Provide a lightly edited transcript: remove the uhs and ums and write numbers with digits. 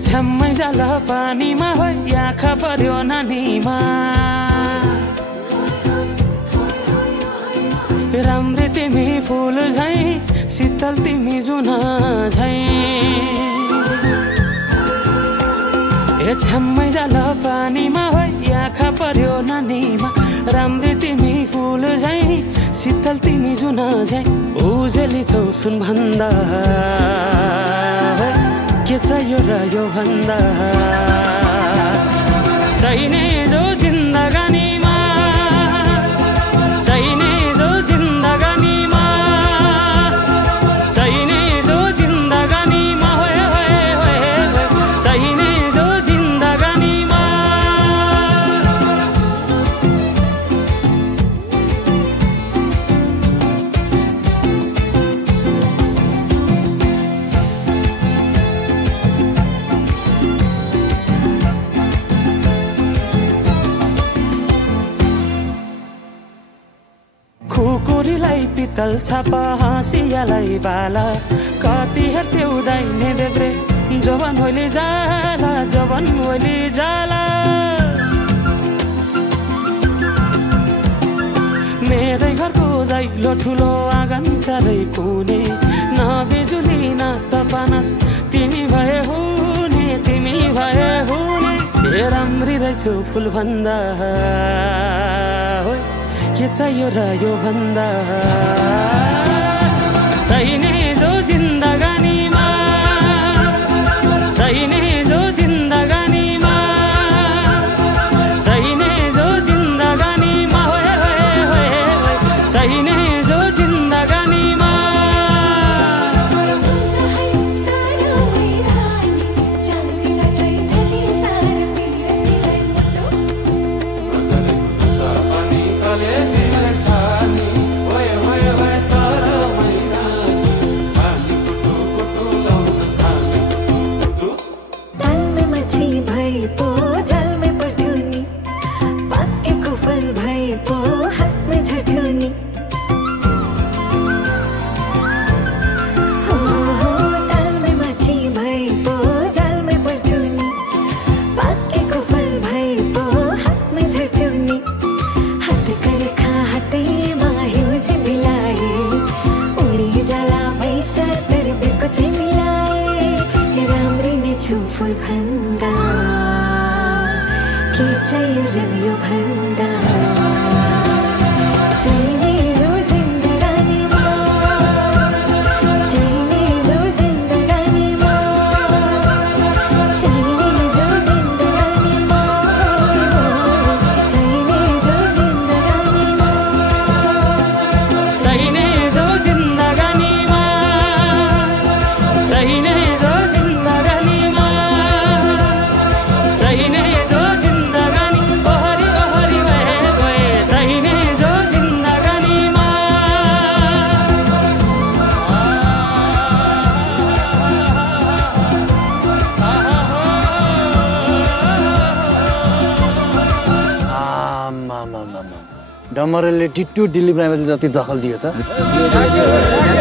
छम्मै जाला पानीमा होइ आँखा पर्यो नानीमा राम्री तिमी फुल झै शीतल तिमी जुन झै छम्मै जाला पानीमा होइ आँखा पर्यो नानीमा राम्री तिमी फुल झै शीतल तिमी जुन झै उजेली छौ सुन भन्दा के चाहियो र यो भन्दा चाहिने जो जिन्दगानीमा चाहिने जो जिन्दगानीमा चाहिने जो जिन्दगानीमा होए होए होए चाहिने जो जिन्दगानीमा खुकुरीलाई पितल छापा हाँसियालाई बाला कति हेर्छौ दाइने देब्रे जवान होली जाला जवान होली जाला मेरै घरको दैलो ठुलो आँगन चारै कुने न बिजुली न त पानस तिमी भए हुने तिमी भए हुने हे राम्री रहेछौ फुल भन्दा के चाहियो र यो भन्दा चाहिने जो जिन्दगानीमा चाहिने जो जिन्दगानीमा चाहिने जो जिन्दगानीमा होए होए होए चाहिने जो जिन्दगानीमा फुल भन्दा के चाहियो र यो भन्दा चाहिने जो जिन्दगानीमा चाहिने जो जिन्दगानीमा चाहिने जो जिन्दगानीमा चाहिने जो जिन्दगानीमा चाहिने जो जिन्दगानीमा चाहिने जो जिन्दगानीमा चाहिने जो जिन्दगानी ओहरी ओहरी भए गए चाहिने जो जिन्दगानीमा डमरेलले टिट्टु दिलीप राईमाझी जति दखल दियो त